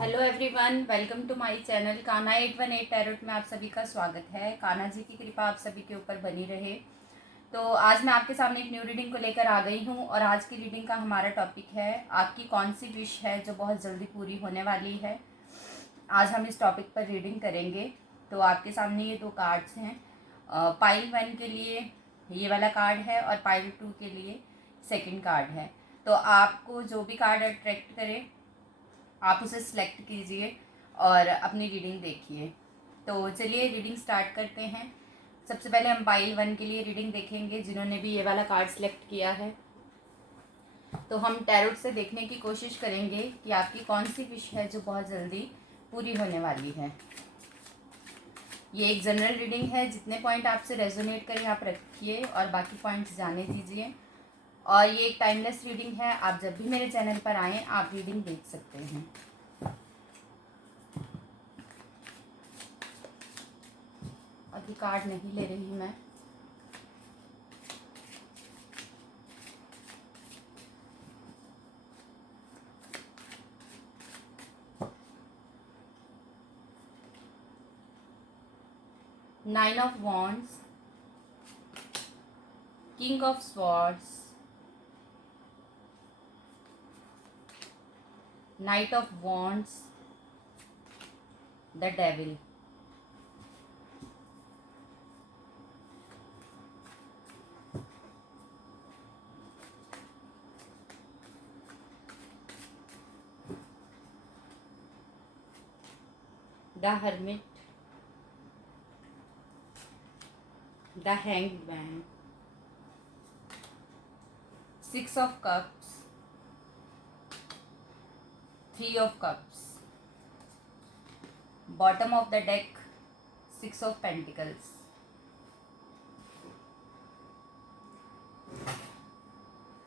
Hello everyone, welcome to my channel Kanha 818 tarot में आप सभी का स्वागत है। कान्हा जी की कृपा आप सभी के ऊपर बनी रहे। तो आज मैं आपके सामने एक न्यू रीडिंग को लेकर आ गई हूँ और आज की रीडिंग का हमारा टॉपिक है आपकी कौन सी विश है जो बहुत जल्दी पूरी होने वाली है। आज हम इस टॉपिक पर रीडिंग करेंगे। तो आपके सामने ये दो कार्ड्स हैं। पाइल 1 के लिए ये वाला कार्ड है और पाइल 2 के लिए सेकंड कार्ड है। तो आपको जो भी कार्ड अट्रैक्ट करे आप उसे सिलेक्ट कीजिए और अपनी रीडिंग देखिए। तो चलिए रीडिंग स्टार्ट करते हैं। सबसे पहले हम पाइल 1 के लिए रीडिंग देखेंगे जिन्होंने भी ये वाला कार्ड सिलेक्ट किया है। तो हम टैरोट से देखने की कोशिश करेंगे कि आपकी कौन सी विश है जो बहुत जल्दी पूरी होने वाली है। ये एक जनरल रीडिंग है, जितने पॉइंट आपसे रेजोनेट करें आप रखिए और बाकी पॉइंट्स जाने दीजिए। और ये एक टाइमलेस रीडिंग है, आप जब भी मेरे चैनल पर आएँ आप रीडिंग देख सकते हैं। अभी कार्ड नहीं ले रही मैं। Nine of wands, king of swords, night of wands, the devil. The hermit, the hanged man, six of cups, three of cups, bottom of the deck, six of pentacles.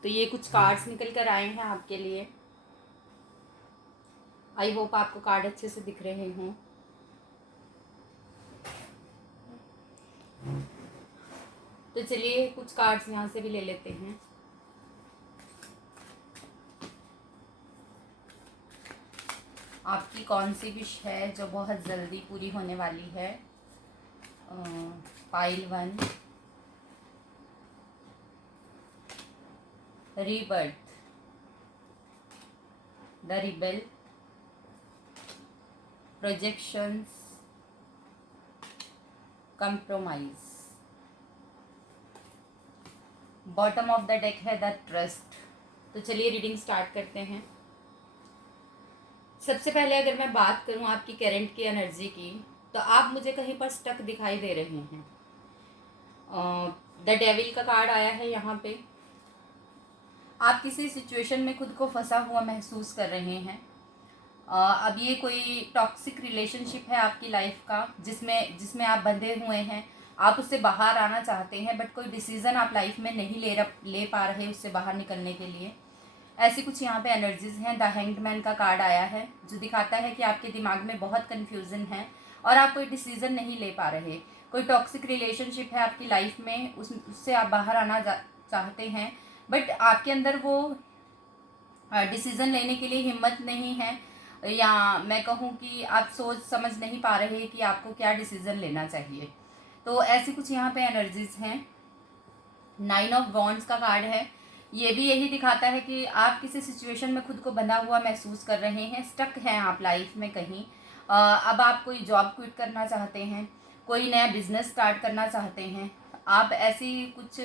तो ये कुछ कार्ड्स निकल कर आए हैं आपके लिए। आई होप आपको कार्ड अच्छे से दिख रहे हों। तो चलिए कुछ कार्ड्स यहाँ से भी ले लेते हैं। आपकी कौन सी विश है जो बहुत जल्दी पूरी होने वाली है। Pile 1, rebirth, the rebel, projections, compromise. Bottom of the deck है द ट्रस्ट। तो चलिए रीडिंग स्टार्ट करते हैं। सबसे पहले अगर मैं बात करूं आपकी करंट की एनर्जी की, तो आप मुझे कहीं पर स्टक दिखाई दे रहे हैं। द डेविल का कार्ड आया है यहाँ पे। आप किसी सिचुएशन में खुद को फंसा हुआ महसूस कर रहे हैं। अब ये कोई टॉक्सिक रिलेशनशिप है आपकी लाइफ का, जिसमें जिसमें आप बंधे हुए हैं। आप उससे बाहर आना चाहते हैं बट कोई डिसीज़न आप लाइफ में नहीं ले पा रहे उससे बाहर निकलने के लिए। ऐसी कुछ यहाँ पे एनर्जीज हैं। द हैंग्ड मैन का कार्ड आया है जो दिखाता है कि आपके दिमाग में बहुत कन्फ्यूज़न है और आप कोई डिसीज़न नहीं ले पा रहे। कोई टॉक्सिक रिलेशनशिप है आपकी लाइफ में, उससे आप बाहर आना चाहते हैं बट आपके अंदर वो डिसीज़न लेने के लिए हिम्मत नहीं है, या मैं कहूँ कि आप सोच समझ नहीं पा रहे कि आपको क्या डिसीज़न लेना चाहिए। तो ऐसी कुछ यहाँ पे एनर्जीज हैं। नाइन ऑफ वॉन्ड्स का कार्ड है। ये भी यही दिखाता है कि आप किसी सिचुएशन में खुद को बंधा हुआ महसूस कर रहे हैं, स्टक हैं आप लाइफ में कहीं। अब आप कोई जॉब क्विट करना चाहते हैं, कोई नया बिजनेस स्टार्ट करना चाहते हैं। आप ऐसी कुछ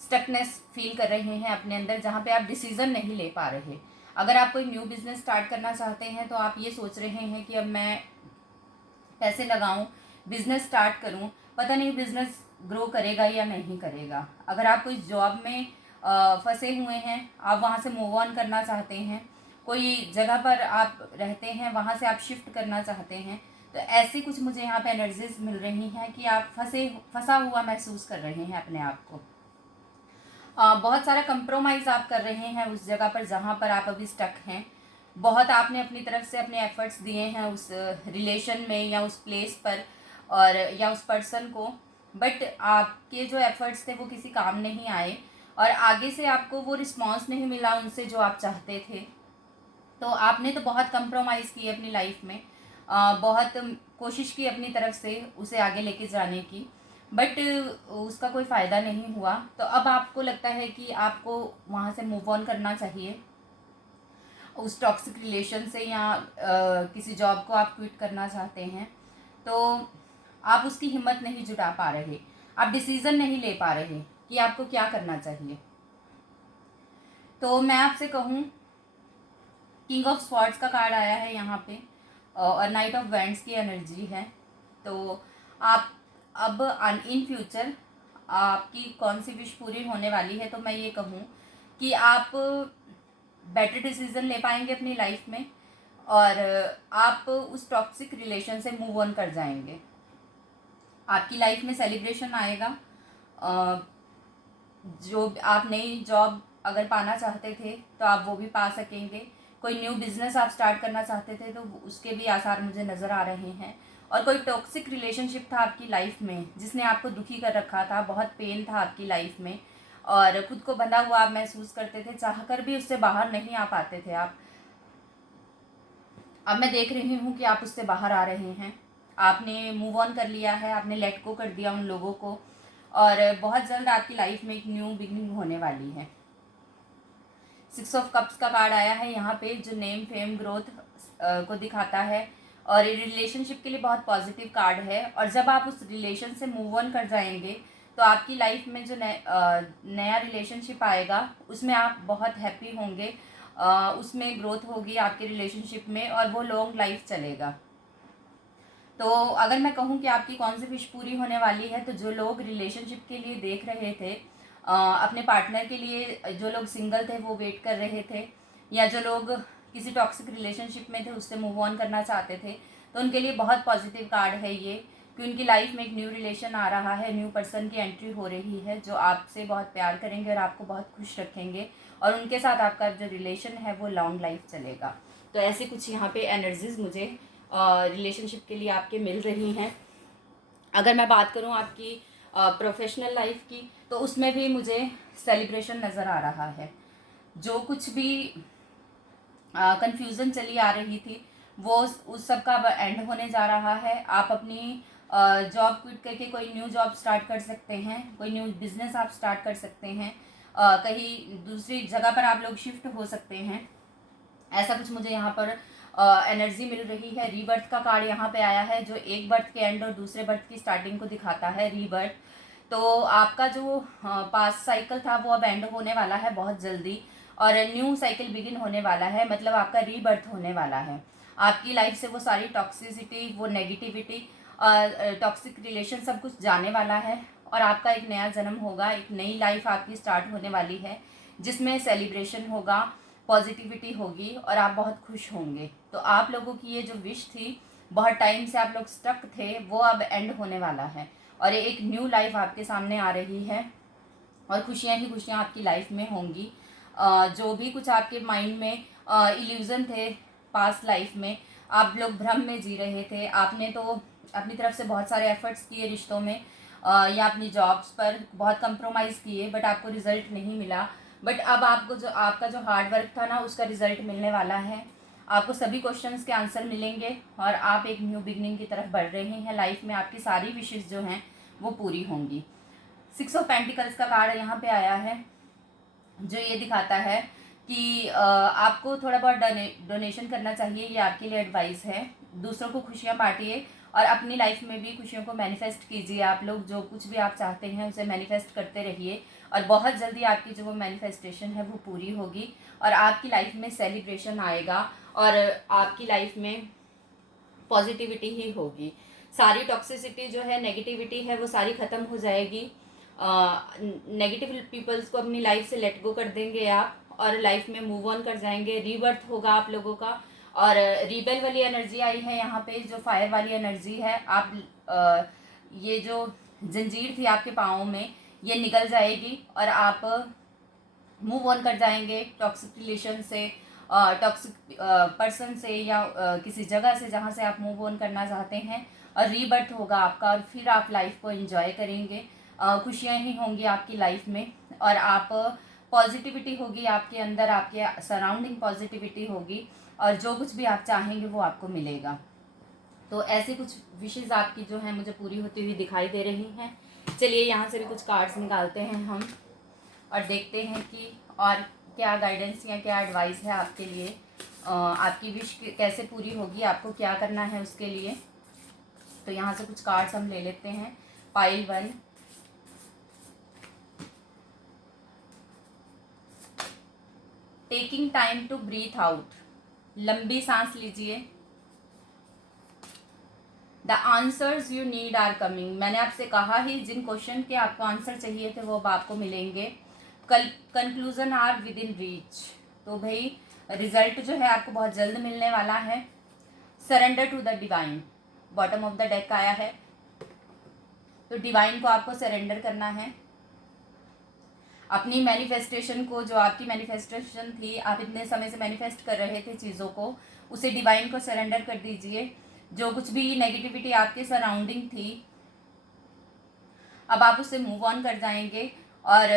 स्टकनेस फील कर रहे हैं अपने अंदर जहाँ पे आप डिसीज़न नहीं ले पा रहे। अगर आप कोई न्यू बिजनेस स्टार्ट करना चाहते हैं तो आप ये सोच रहे हैं कि अब मैं पैसे लगाऊं, बिजनेस स्टार्ट करूं, पता नहीं बिजनेस ग्रो करेगा या नहीं करेगा। अगर आप कोई जॉब में फंसे हुए हैं, आप वहाँ से मूव ऑन करना चाहते हैं, कोई जगह पर आप रहते हैं वहाँ से आप शिफ्ट करना चाहते हैं, तो ऐसी कुछ मुझे यहाँ पे एनर्जीज मिल रही हैं कि आप फंसा हुआ महसूस कर रहे हैं अपने आप को। बहुत सारा कंप्रोमाइज़ आप कर रहे हैं उस जगह पर जहाँ पर आप अभी स्टक हैं। बहुत आपने अपनी तरफ से अपने एफर्ट्स दिए हैं उस रिलेशन में या उस प्लेस पर और या उस पर्सन को, बट आपके जो एफर्ट्स थे वो किसी काम नहीं आए और आगे से आपको वो रिस्पॉन्स नहीं मिला उनसे जो आप चाहते थे। तो आपने तो बहुत कंप्रोमाइज़ की अपनी लाइफ में, बहुत कोशिश की अपनी तरफ से उसे आगे लेके जाने की, बट उसका कोई फ़ायदा नहीं हुआ। तो अब आपको लगता है कि आपको वहाँ से मूव ऑन करना चाहिए उस टॉक्सिक रिलेशन से, या किसी जॉब को आप क्विट करना चाहते हैं, तो आप उसकी हिम्मत नहीं जुटा पा रहे, आप डिसीज़न नहीं ले पा रहे कि आपको क्या करना चाहिए। तो मैं आपसे कहूँ, किंग ऑफ स्वॉर्ड्स का कार्ड आया है यहाँ पे, और नाइट ऑफ वैंड्स की एनर्जी है। तो आप अब इन फ्यूचर आपकी कौन सी विश पूरी होने वाली है, तो मैं ये कहूँ कि आप बेटर डिसीजन ले पाएंगे अपनी लाइफ में, और आप उस टॉक्सिक रिलेशन से मूव ऑन कर जाएंगे। आपकी लाइफ में सेलिब्रेशन आएगा। जो आप नई जॉब अगर पाना चाहते थे तो आप वो भी पा सकेंगे। कोई न्यू बिजनेस आप स्टार्ट करना चाहते थे तो उसके भी आसार मुझे नज़र आ रहे हैं। और कोई टॉक्सिक रिलेशनशिप था आपकी लाइफ में जिसने आपको दुखी कर रखा था, बहुत पेन था आपकी लाइफ में, और खुद को बंधा हुआ आप महसूस करते थे, चाहकर भी उससे बाहर नहीं आ पाते थे आप। अब मैं देख रही हूँ कि आप उससे बाहर आ रहे हैं, आपने मूव ऑन कर लिया है, आपने लेट गो कर दिया उन लोगों को, और बहुत जल्द आपकी लाइफ में एक न्यू बिगनिंग होने वाली है। 6 ऑफ कप्स का कार्ड आया है यहाँ पे, जो नेम फेम ग्रोथ को दिखाता है, और ये रिलेशनशिप के लिए बहुत पॉजिटिव कार्ड है। और जब आप उस रिलेशन से मूव ऑन कर जाएंगे तो आपकी लाइफ में जो नया रिलेशनशिप आएगा उसमें आप बहुत हैप्पी होंगे, उसमें ग्रोथ होगी आपके रिलेशनशिप में, और वो लॉन्ग लाइफ चलेगा। तो अगर मैं कहूँ कि आपकी कौन सी विश पूरी होने वाली है, तो जो लोग रिलेशनशिप के लिए देख रहे थे, अपने पार्टनर के लिए, जो लोग सिंगल थे वो वेट कर रहे थे, या जो लोग किसी टॉक्सिक रिलेशनशिप में थे उससे मूव ऑन करना चाहते थे, तो उनके लिए बहुत पॉजिटिव कार्ड है ये, कि उनकी लाइफ में एक न्यू रिलेशन आ रहा है, न्यू पर्सन की एंट्री हो रही है जो आपसे बहुत प्यार करेंगे और आपको बहुत खुश रखेंगे, और उनके साथ आपका जो रिलेशन है वो लॉन्ग लाइफ चलेगा। तो ऐसे कुछ यहाँ पे एनर्जीज मुझे रिलेशनशिप के लिए आपके मिल रही हैं। अगर मैं बात करूँ आपकी प्रोफेशनल लाइफ की, तो उसमें भी मुझे सेलिब्रेशन नज़र आ रहा है। जो कुछ भी कंफ्यूजन चली आ रही थी वो उस सब का अब एंड होने जा रहा है। आप अपनी जॉब क्विट करके कोई न्यू जॉब स्टार्ट कर सकते हैं, कोई न्यू बिजनेस आप स्टार्ट कर सकते हैं, कहीं दूसरी जगह पर आप लोग शिफ्ट हो सकते हैं। ऐसा कुछ मुझे यहाँ पर एनर्जी मिल रही है। रीबर्थ का कार्ड यहाँ पे आया है, जो एक बर्थ के एंड और दूसरे बर्थ की स्टार्टिंग को दिखाता है, रीबर्थ। तो आपका जो पास्ट साइकिल था वो अब एंड होने वाला है बहुत जल्दी, और न्यू साइकिल बिगिन होने वाला है, मतलब आपका रीबर्थ होने वाला है। आपकी लाइफ से वो सारी टॉक्सिसिटी, वो नेगेटिविटी, टॉक्सिक रिलेशन सब कुछ जाने वाला है, और आपका एक नया जन्म होगा, एक नई लाइफ आपकी स्टार्ट होने वाली है, जिसमें सेलिब्रेशन होगा, पॉजिटिविटी होगी, और आप बहुत खुश होंगे। तो आप लोगों की ये जो विश थी, बहुत टाइम से आप लोग स्टक थे, वो अब एंड होने वाला है, और ये एक न्यू लाइफ आपके सामने आ रही है, और खुशियाँ ही खुशियाँ आपकी लाइफ में होंगी। जो भी कुछ आपके माइंड में इल्यूज़न थे पास्ट लाइफ में, आप लोग भ्रम में जी रहे थे, आपने तो अपनी तरफ से बहुत सारे एफर्ट्स किए रिश्तों में, या अपनी जॉब्स पर बहुत कंप्रोमाइज़ किए, बट आपको रिजल्ट नहीं मिला। बट अब आपको जो आपका जो हार्ड वर्क था ना, उसका रिजल्ट मिलने वाला है। आपको सभी क्वेश्चंस के आंसर मिलेंगे, और आप एक न्यू बिगनिंग की तरफ बढ़ रहे हैं। लाइफ में आपकी सारी विशेष जो हैं वो पूरी होंगी। 6 ऑफ पेंटिकल्स का कार्ड यहाँ पे आया है, जो ये दिखाता है कि आपको थोड़ा बहुत डोनेशन करना चाहिए, ये आपके लिए एडवाइस है। दूसरों को खुशियाँ बांटिए, और अपनी लाइफ में भी खुशियों को मैनिफेस्ट कीजिए। आप लोग जो कुछ भी आप चाहते हैं उसे मैनिफेस्ट करते रहिए, और बहुत जल्दी आपकी जो वो मैनिफेस्टेशन है वो पूरी होगी, और आपकी लाइफ में सेलिब्रेशन आएगा, और आपकी लाइफ में पॉजिटिविटी ही होगी। सारी टॉक्सिसिटी जो है, नेगेटिविटी है, वो सारी ख़त्म हो जाएगी। नेगेटिव पीपल्स को अपनी लाइफ से लेट गो कर देंगे आप, और लाइफ में मूव ऑन कर जाएंगे। रीबर्थ होगा आप लोगों का, और रिबेल वाली एनर्जी आई है यहाँ पे, जो फायर वाली एनर्जी है। आप ये जो जंजीर थी आपके पाँव में, ये निकल जाएगी, और आप मूव ऑन कर जाएंगे टॉक्सिक रिलेशन से, टॉक्सिक पर्सन से, या किसी जगह से जहाँ से आप मूव ऑन करना चाहते हैं, और रीबर्थ होगा आपका, और फिर आप लाइफ को एंजॉय करेंगे। खुशियाँ ही होंगी आपकी लाइफ में, और आप पॉजिटिविटी होगी आपके अंदर, आपके सराउंडिंग पॉजिटिविटी होगी, और जो कुछ भी आप चाहेंगे वो आपको मिलेगा। तो ऐसे कुछ विशेज़ आपकी जो है मुझे पूरी होती हुई दिखाई दे रही हैं। चलिए यहाँ से भी कुछ कार्ड्स निकालते हैं हम और देखते हैं कि और क्या गाइडेंस या क्या एडवाइस है आपके लिए। आपकी विश कैसे पूरी होगी, आपको क्या करना है उसके लिए। तो यहाँ से कुछ कार्ड्स हम ले लेते हैं। Pile 1, taking time to breathe out, लंबी सांस लीजिए। The answers you need are coming, मैंने आपसे कहा ही जिन क्वेश्चन के आपको आंसर चाहिए थे वो अब आपको मिलेंगे। Conclusion are within reach, तो भाई रिजल्ट जो है आपको बहुत जल्द मिलने वाला है। Surrender to the divine, bottom of the deck आया है, तो डिवाइन को आपको सरेंडर करना है। अपनी मैनिफेस्टेशन को, जो आपकी मैनिफेस्टेशन थी, आप इतने समय से मैनिफेस्ट कर रहे थे चीज़ों को, उसे डिवाइन को सरेंडर कर दीजिए। जो कुछ भी नेगेटिविटी आपके सराउंडिंग थी, अब आप उससे मूव ऑन कर जाएंगे और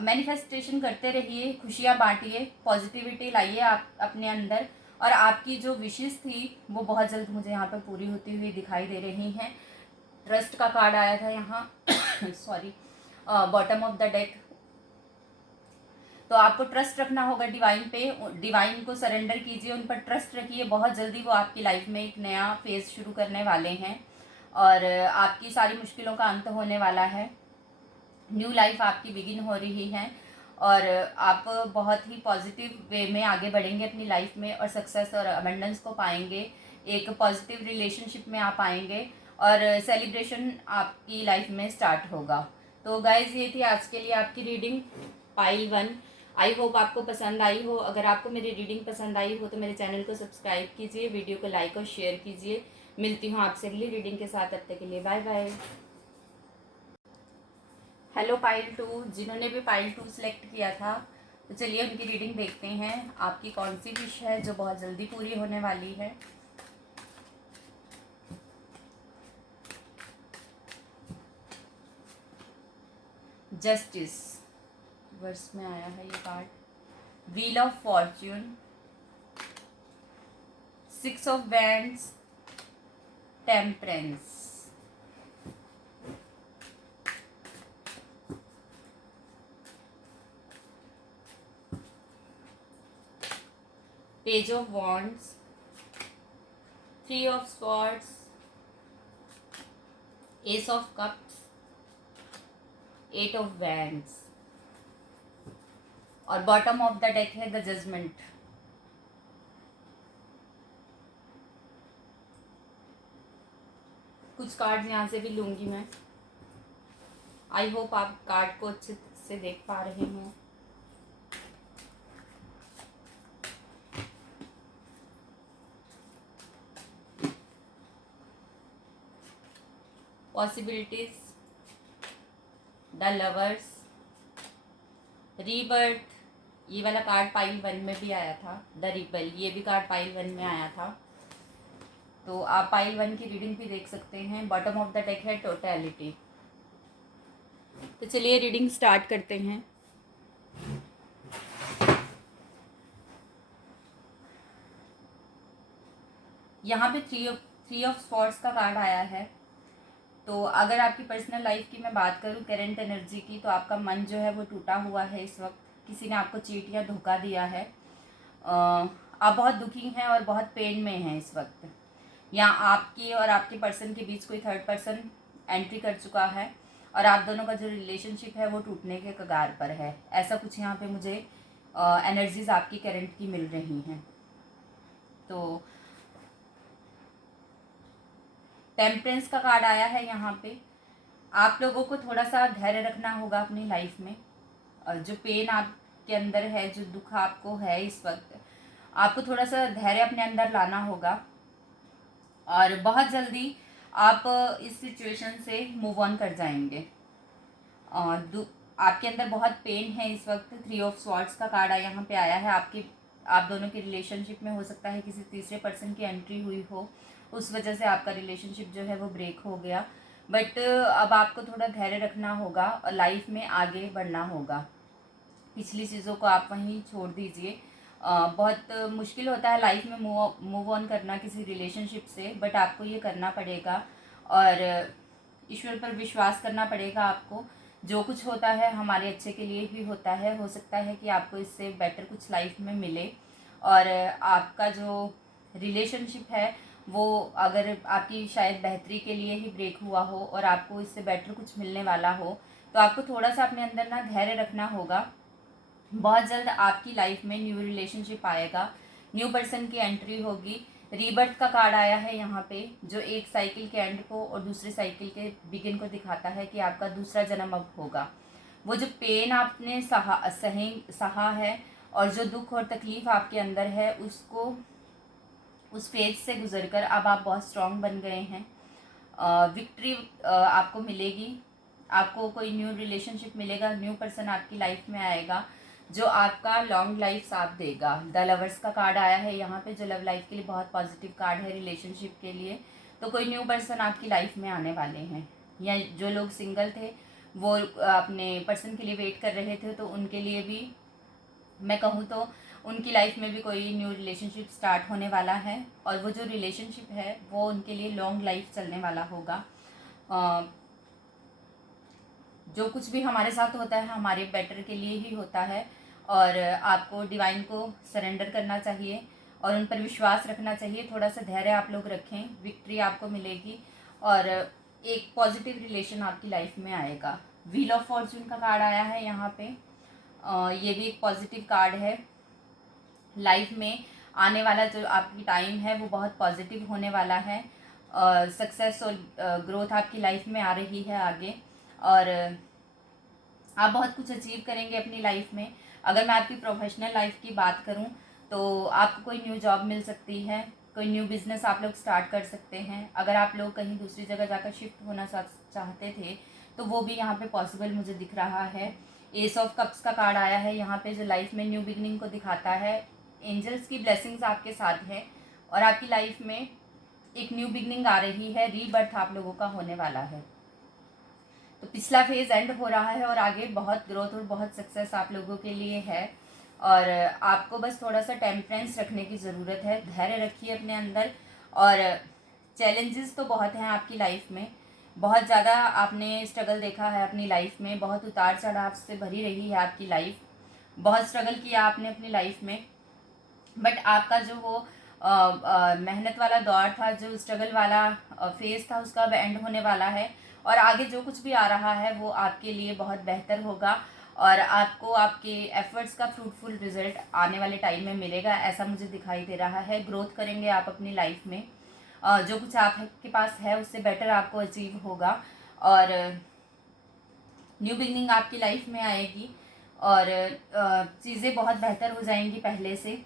मैनिफेस्टेशन करते रहिए, खुशियाँ बांटिए, पॉजिटिविटी लाइए आप अपने अंदर, और आपकी जो विशेस थी वो बहुत जल्द मुझे यहाँ पर पूरी होती हुई दिखाई दे रही हैं। ट्रस्ट का कार्ड आया था यहाँ sorry, bottom of the deck. तो आपको ट्रस्ट रखना होगा डिवाइन पे, डिवाइन को सरेंडर कीजिए, उन पर ट्रस्ट रखिए। बहुत जल्दी वो आपकी लाइफ में एक नया फेज़ शुरू करने वाले हैं और आपकी सारी मुश्किलों का अंत होने वाला है। न्यू लाइफ आपकी बिगिन हो रही है और आप बहुत ही पॉजिटिव वे में आगे बढ़ेंगे अपनी लाइफ में और सक्सेस और अबंडेंस को पाएंगे। एक पॉजिटिव रिलेशनशिप में आप आएंगे और सेलिब्रेशन आपकी लाइफ में स्टार्ट होगा। तो गाइज ये थी आज के लिए आपकी रीडिंग पाइल 1। आई होप आपको पसंद आई हो। अगर आपको मेरी रीडिंग पसंद आई हो तो मेरे चैनल को सब्सक्राइब कीजिए, वीडियो को लाइक और शेयर कीजिए। मिलती हूँ आपसे अगली रीडिंग के साथ, तब तक के लिए बाय बाय। हेलो पाइल 2, जिन्होंने भी पाइल 2 सिलेक्ट किया था, तो चलिए उनकी रीडिंग देखते हैं। आपकी कौन सी विश है जो बहुत जल्दी पूरी होने वाली है। जस्टिस वर्स में आया है ये card, wheel of Fortune, 6 of wands, temperance, page of wands, 3 of swords, S of cups, 8 of wands और बॉटम ऑफ द डेक है द जजमेंट। कुछ कार्ड यहाँ से भी लूंगी मैं। आई होप आप कार्ड को अच्छे से देख पा रहे हैं। पॉसिबिलिटीज, द लवर्स, रीबर्थ, ये वाला कार्ड पाइल 1 में भी आया था। द रिबल, ये भी कार्ड पाइल 1 में आया था। तो आप पाइल 1 की रीडिंग भी देख सकते हैं। बॉटम ऑफ द डेक है टोटलिटी। तो चलिए रीडिंग स्टार्ट करते हैं। यहाँ पे थ्री ऑफ स्वॉर्ड्स का कार्ड आया है। तो अगर आपकी पर्सनल लाइफ की मैं बात करूँ, करंट एनर्जी की, तो आपका मन जो है वो टूटा हुआ है इस वक्त। किसी ने आपको चीट या धोखा दिया है। आप बहुत दुखी हैं और बहुत पेन में हैं इस वक्त। या आपकी और आपके पर्सन के बीच कोई थर्ड पर्सन एंट्री कर चुका है और आप दोनों का जो रिलेशनशिप है वो टूटने के कगार पर है। ऐसा कुछ यहाँ पे मुझे एनर्जीज आपकी करंट की मिल रही हैं। तो टेम्परेंस का कार्ड आया है यहाँ पे। आप लोगों को थोड़ा सा धैर्य रखना होगा अपनी लाइफ में। जो पेन आपके अंदर है, जो दुख आपको है इस वक्त, आपको थोड़ा सा धैर्य अपने अंदर लाना होगा और बहुत जल्दी आप इस सिचुएशन से मूव ऑन कर जाएंगे। आपके अंदर बहुत पेन है इस वक्त। 3 ऑफ स्वॉर्ड्स का कार्ड यहाँ पे आया है। आप दोनों के रिलेशनशिप में हो सकता है किसी तीसरे पर्सन की एंट्री हुई हो, उस वजह से आपका रिलेशनशिप जो है वो ब्रेक हो गया। बट अब आपको थोड़ा धैर्य रखना होगा और लाइफ में आगे बढ़ना होगा। पिछली चीज़ों को आप वहीं छोड़ दीजिए बहुत मुश्किल होता है लाइफ में मूव ऑन करना किसी रिलेशनशिप से, बट आपको ये करना पड़ेगा और ईश्वर पर विश्वास करना पड़ेगा आपको। जो कुछ होता है हमारे अच्छे के लिए ही होता है। हो सकता है कि आपको इससे बेटर कुछ लाइफ में मिले, और आपका जो रिलेशनशिप है वो अगर आपकी शायद बेहतरी के लिए ही ब्रेक हुआ हो और आपको इससे बेटर कुछ मिलने वाला हो, तो आपको थोड़ा सा अपने अंदर ना धैर्य रखना होगा। बहुत जल्द आपकी लाइफ में न्यू रिलेशनशिप आएगा, न्यू पर्सन की एंट्री होगी। रीबर्थ का कार्ड आया है यहाँ पे, जो एक साइकिल के एंड को और दूसरे साइकिल के बिगिन को दिखाता है कि आपका दूसरा जन्म अब होगा। वो जो पेन आपने सहा है और जो दुख और तकलीफ़ आपके अंदर है, उसको उस फेज से गुजरकर अब आप बहुत स्ट्रांग बन गए हैं। विक्ट्री आपको मिलेगी, आपको कोई न्यू रिलेशनशिप मिलेगा, न्यू पर्सन आपकी लाइफ में आएगा जो आपका लॉन्ग लाइफ साथ देगा। द लवर्स का कार्ड आया है यहाँ पे, जो लव लाइफ के लिए बहुत पॉजिटिव कार्ड है रिलेशनशिप के लिए। तो कोई न्यू पर्सन आपकी लाइफ में आने वाले हैं, या जो लोग सिंगल थे वो अपने पर्सन के लिए वेट कर रहे थे, तो उनके लिए भी मैं कहूँ तो उनकी लाइफ में भी कोई न्यू रिलेशनशिप स्टार्ट होने वाला है, और वो जो रिलेशनशिप है वो उनके लिए लॉन्ग लाइफ चलने वाला होगा। जो कुछ भी हमारे साथ होता है हमारे बेटर के लिए ही होता है, और आपको डिवाइन को सरेंडर करना चाहिए और उन पर विश्वास रखना चाहिए। थोड़ा सा धैर्य आप लोग रखें, विक्ट्री आपको मिलेगी और एक पॉजिटिव रिलेशन आपकी लाइफ में आएगा। व्हील ऑफ फॉर्चून का कार्ड आया है यहाँ पे, ये भी एक पॉजिटिव कार्ड है। लाइफ में आने वाला जो आपकी टाइम है वो बहुत पॉजिटिव होने वाला है। सक्सेस और ग्रोथ आपकी लाइफ में आ रही है आगे, और आप बहुत कुछ अचीव करेंगे अपनी लाइफ में। अगर मैं आपकी प्रोफेशनल लाइफ की बात करूं तो आपको कोई न्यू जॉब मिल सकती है, कोई न्यू बिजनेस आप लोग स्टार्ट कर सकते हैं। अगर आप लोग कहीं दूसरी जगह जाकर शिफ्ट होना चाहते थे तो वो भी यहाँ पे पॉसिबल मुझे दिख रहा है। एस ऑफ कप्स का कार्ड आया है यहाँ पे, जो लाइफ में न्यू बिगनिंग को दिखाता है। एंजल्स की ब्लेसिंग्स आपके साथ है और आपकी लाइफ में एक न्यू बिगनिंग आ रही है, रीबर्थ आप लोगों का होने वाला है। तो पिछला फेज एंड हो रहा है और आगे बहुत ग्रोथ और बहुत सक्सेस आप लोगों के लिए है, और आपको बस थोड़ा सा टेम्परेंस रखने की ज़रूरत है। धैर्य रखिए अपने अंदर, और चैलेंजेस तो बहुत हैं आपकी लाइफ में, बहुत ज़्यादा आपने स्ट्रगल देखा है अपनी लाइफ में, बहुत उतार चढ़ाव से भरी रही है आपकी लाइफ, बहुत स्ट्रगल किया आपने अपनी लाइफ में। बट आपका जो वो मेहनत वाला दौर था, जो स्ट्रगल वाला फेज़ था, उसका अब एंड होने वाला है, और आगे जो कुछ भी आ रहा है वो आपके लिए बहुत बेहतर होगा, और आपको आपके एफर्ट्स का फ्रूटफुल रिजल्ट आने वाले टाइम में मिलेगा, ऐसा मुझे दिखाई दे रहा है। ग्रोथ करेंगे आप अपनी लाइफ में, जो कुछ आपके पास है उससे बेटर आपको अचीव होगा, और न्यू बिगनिंग आपकी लाइफ में आएगी और चीज़ें बहुत बेहतर हो जाएंगी पहले से।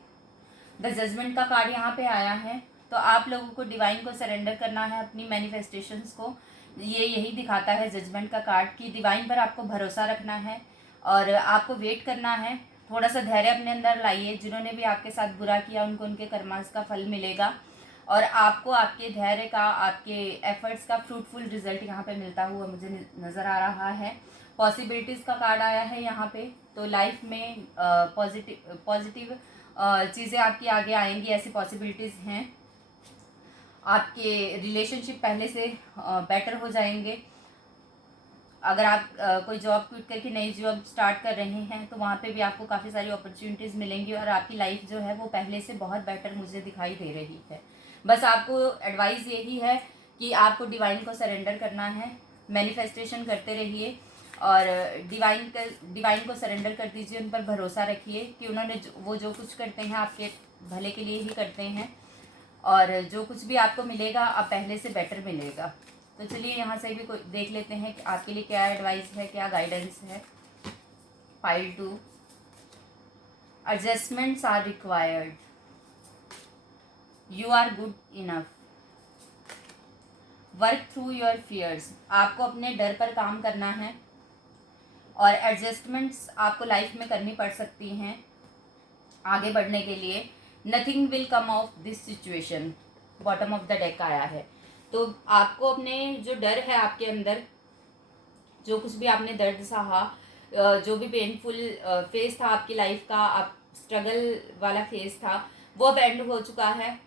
द जजमेंट का कार्ड यहाँ पे आया है, तो आप लोगों को डिवाइन को सरेंडर करना है, अपनी मैनिफेस्टेशंस को। ये यही दिखाता है जजमेंट का कार्ड, कि डिवाइन पर आपको भरोसा रखना है और आपको वेट करना है। थोड़ा सा धैर्य अपने अंदर लाइए। जिन्होंने भी आपके साथ बुरा किया उनको उनके कर्मास का फल मिलेगा, और आपको आपके धैर्य का, आपके एफर्ट्स का फ्रूटफुल रिजल्ट यहाँ पे मिलता हुआ मुझे नज़र आ रहा है। पॉसिबिलिटीज़ का कार्ड आया है यहाँ पे, तो लाइफ में पॉजिटिव चीज़ें आपकी आगे आएंगी, ऐसी पॉसिबिलिटीज़ हैं। आपके रिलेशनशिप पहले से बेटर हो जाएंगे। अगर आप कोई जॉब क्विट करके नई जॉब स्टार्ट कर रहे हैं तो वहाँ पे भी आपको काफ़ी सारी अपॉर्चुनिटीज़ मिलेंगी, और आपकी लाइफ जो है वो पहले से बहुत बेटर मुझे दिखाई दे रही है। बस आपको एडवाइस यही है कि आपको डिवाइन को सरेंडर करना है, मैनिफेस्टेशन करते रहिए और डिवाइन को सरेंडर कर दीजिए, उन पर भरोसा रखिए कि उन्होंने वो जो कुछ करते हैं आपके भले के लिए ही करते हैं, और जो कुछ भी आपको मिलेगा अब पहले से बेटर मिलेगा। तो चलिए यहाँ से भी कोई देख लेते हैं कि आपके लिए क्या एडवाइस है, क्या गाइडेंस है। File 2, adjustments are required, you are good enough, work through your fears. आपको अपने डर पर काम करना है, और एडजस्टमेंट्स आपको लाइफ में करनी पड़ सकती हैं आगे बढ़ने के लिए। Nothing will come of this situation, bottom of the deck आया है। तो आपको अपने जो डर है आपके अंदर, जो कुछ भी आपने दर्द सहा, जो भी पेनफुल फेज था आपकी लाइफ का, आप स्ट्रगल वाला फेज़ था वो अब एंड हो चुका है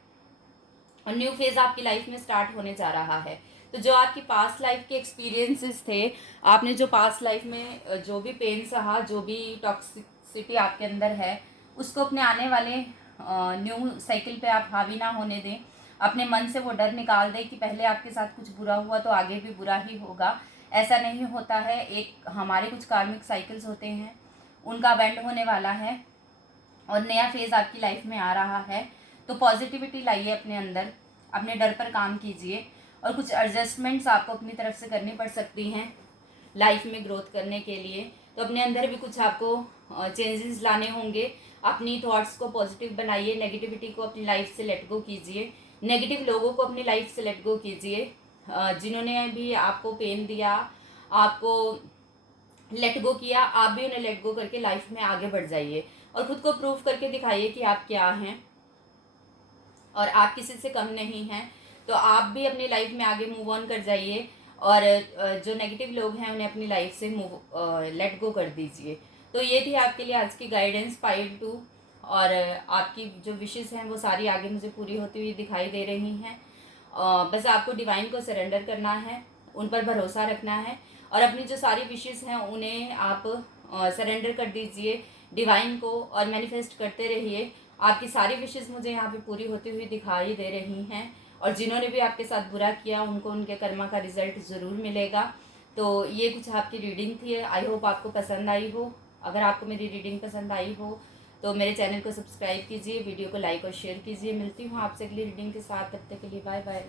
और न्यू फेज़ आपकी लाइफ में स्टार्ट होने जा रहा है। तो जो आपकी पास्ट लाइफ के एक्सपीरियंसेस थे, आपने जो पास्ट लाइफ में जो भी पेन सहा, जो भी टॉक्सिसिटी आपके अंदर है, उसको अपने आने वाले न्यू साइकिल पे आप हावी ना होने दें। अपने मन से वो डर निकाल दें कि पहले आपके साथ कुछ बुरा हुआ तो आगे भी बुरा ही होगा। ऐसा नहीं होता है। एक हमारे कुछ कार्मिक साइकिल्स होते हैं, उनका एंड होने वाला है और नया फेज़ आपकी लाइफ में आ रहा है। तो पॉजिटिविटी लाइए अपने अंदर, अपने डर पर काम कीजिए और कुछ एडजस्टमेंट्स आपको अपनी तरफ से करनी पड़ सकती हैं लाइफ में ग्रोथ करने के लिए। तो अपने अंदर भी कुछ आपको चेंजेस लाने होंगे। अपनी थॉट्स को पॉजिटिव बनाइए, नेगेटिविटी को अपनी लाइफ से लेट गो कीजिए, नेगेटिव लोगों को अपनी लाइफ से लेट गो कीजिए। जिन्होंने भी आपको पेन दिया, आपको लेट गो किया, आप भी उन्हें लेट गो करके लाइफ में आगे बढ़ जाइए और खुद को प्रूव करके दिखाइए कि आप क्या हैं और आप किसी से कम नहीं हैं। तो आप भी अपनी लाइफ में आगे मूव ऑन कर जाइए और जो नेगेटिव लोग हैं उन्हें अपनी लाइफ से लेट गो कर दीजिए। तो ये थी आपके लिए आज की गाइडेंस पाइल 2 और आपकी जो विशेस हैं वो सारी आगे मुझे पूरी होती हुई दिखाई दे रही हैं। बस आपको डिवाइन को सरेंडर करना है, उन पर भरोसा रखना है और अपनी जो सारी विशेस हैं उन्हें आप सरेंडर कर दीजिए डिवाइन को और मैनिफेस्ट करते रहिए। आपकी सारी विशेस मुझे यहाँ पे पूरी होती हुई दिखाई दे रही हैं और जिन्होंने भी आपके साथ बुरा किया उनको उनके कर्मा का रिजल्ट ज़रूर मिलेगा। तो ये कुछ आपकी रीडिंग थी। आई होप आपको पसंद आई हो। अगर आपको मेरी रीडिंग पसंद आई हो तो मेरे चैनल को सब्सक्राइब कीजिए, वीडियो को लाइक और शेयर कीजिए। मिलती हूँ आपसे अगली रीडिंग के साथ, तब तक के लिए बाय बाय।